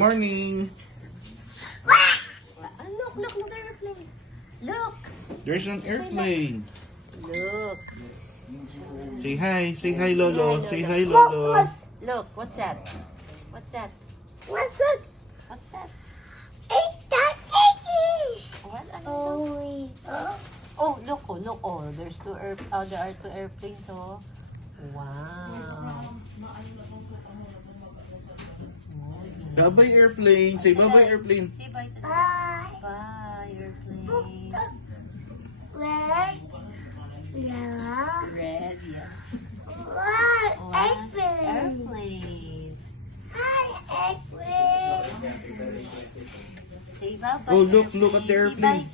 Morning. Look, the airplane. Look. There's an airplane. Look. Say hi, Lolo. Say hi, Lolo. Look, what's that? What's that? What's that? What's that? It's that eggy. What? Oh, look. Oh, there are two airplanes, oh. Wow. Bye-bye, airplane. Say bye-bye, airplane. Say bye to them. Bye. Bye, airplane. Red. Yellow. Red, yeah. What? Wow. Airplane. Airplanes. Hi, airplane. Say bye-bye. Oh, look at the Say airplane. bye.